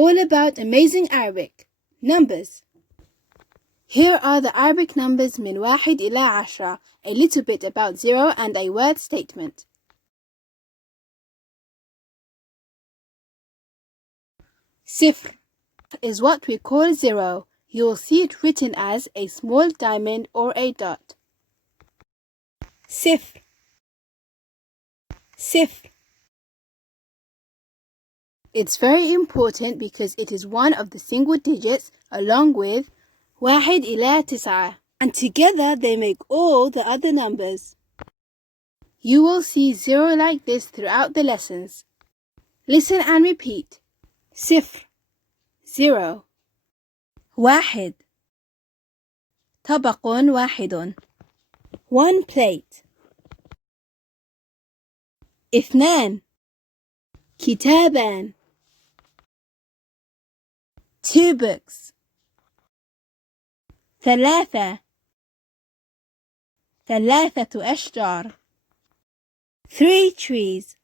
all about amazing Arabic. Numbers. Here are the Arabic numbers من واحد إلى عشرة, a little bit about 0 and a word statement. Sifr is what we call 0. You will see it written as a small diamond or a dot. Sifr. Sifr. It's very important because it is one of the single digits along with واحد إلى تسعة, and together they make all the other numbers. You will see 0 like this throughout the lessons. Listen and repeat. Sifr, 0. واحد, طبق واحد, one plate. ithnaan, كتابان, two books. ثلاثة, ثلاثة أشجار, three trees.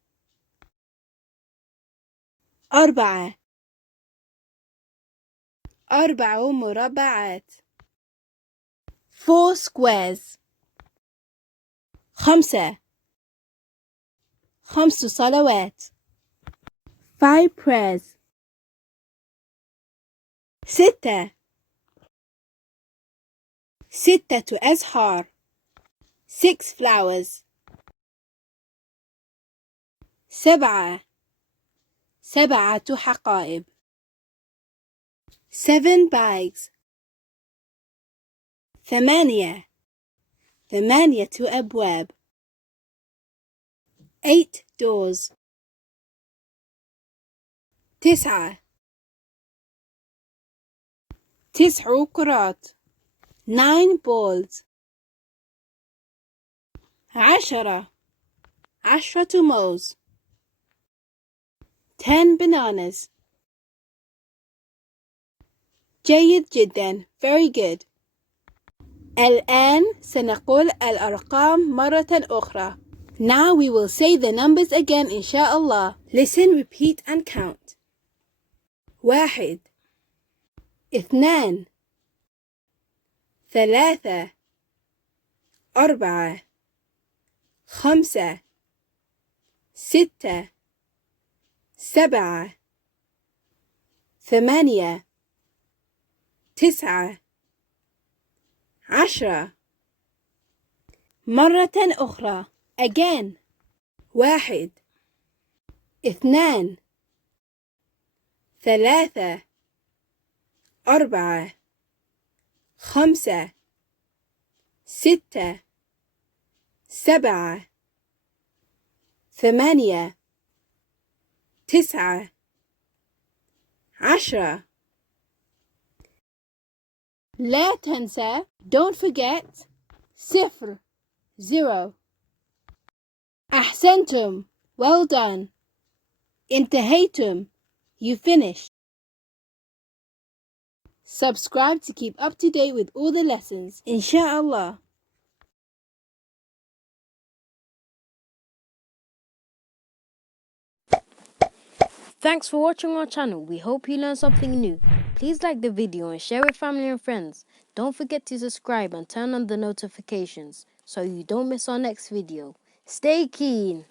أربعة, أربع مربعات, four squares. خمسة, خمس صلوات, five prayers. ستة, ستة أزهار, six flowers. سبعة, سبعة حقائب, seven bags. ثمانية, ثمانية أبواب, eight doors. تسعة, تسع كرات, nine balls. عشرة, عشرة موز, 10 bananas. جيد جدا, very good. الآن سنقول الأرقام مرة أخرى. Now we will say the numbers again inshallah. Listen, repeat and count. واحد, ithnaan, ثلاثة, أربعة, خمسة, ستة, سبعة, ثمانية, تسعة, عشرة. مرة أخرى. Again. واحد, ithnaan, ثلاثة, أربعة, خمسة, ستة, سبعة, ثمانية, تسعة, عشرة. لا تنسى, don't forget, صفر, 0. أحسنتم, well done. انتهيتم, you finished. Subscribe to keep up to date with all the lessons, inshallah. Thanks for watching our channel. We hope you learned something new. Please like the video and share with family and friends. Don't forget to subscribe and turn on the notifications so you don't miss our next video. Stay keen.